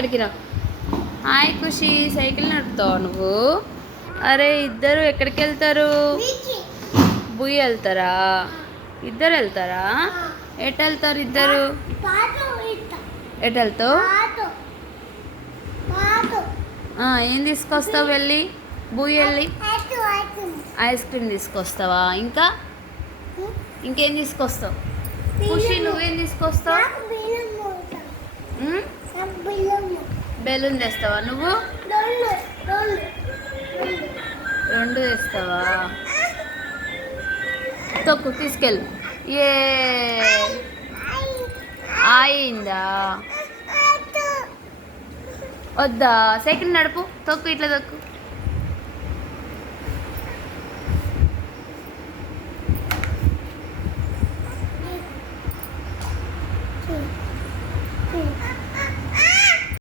ఇక్కడికి రా. హాయ్ ఖుషి, సైకిల్ నడుపుతావా నువ్వు? అరే ఇద్దరు ఎక్కడికి వెళ్తారు? బుయ్యి వెళ్తారా? ఇద్దరు వెళ్తారా? ఎటు వెళ్తారు ఇద్దరు? ఎటు వెళ్తావు? ఏం తీసుకొస్తావు వెళ్ళి? బుయ్యి వెళ్ళి ఐస్ క్రీమ్ తీసుకొస్తావా? ఇంకా ఇంకేం తీసుకొస్తావు? ఖుషి నువ్వేం తీసుకొస్తావు? బెలూన్ తెస్తావా నువ్వు? రెండు తెస్తావా? తొక్కు తీసుకెళ్ళు. ఏ అయిందా? వద్దా? సైకిల్ నడుపు, తొక్కు, ఇట్లా తొక్కు.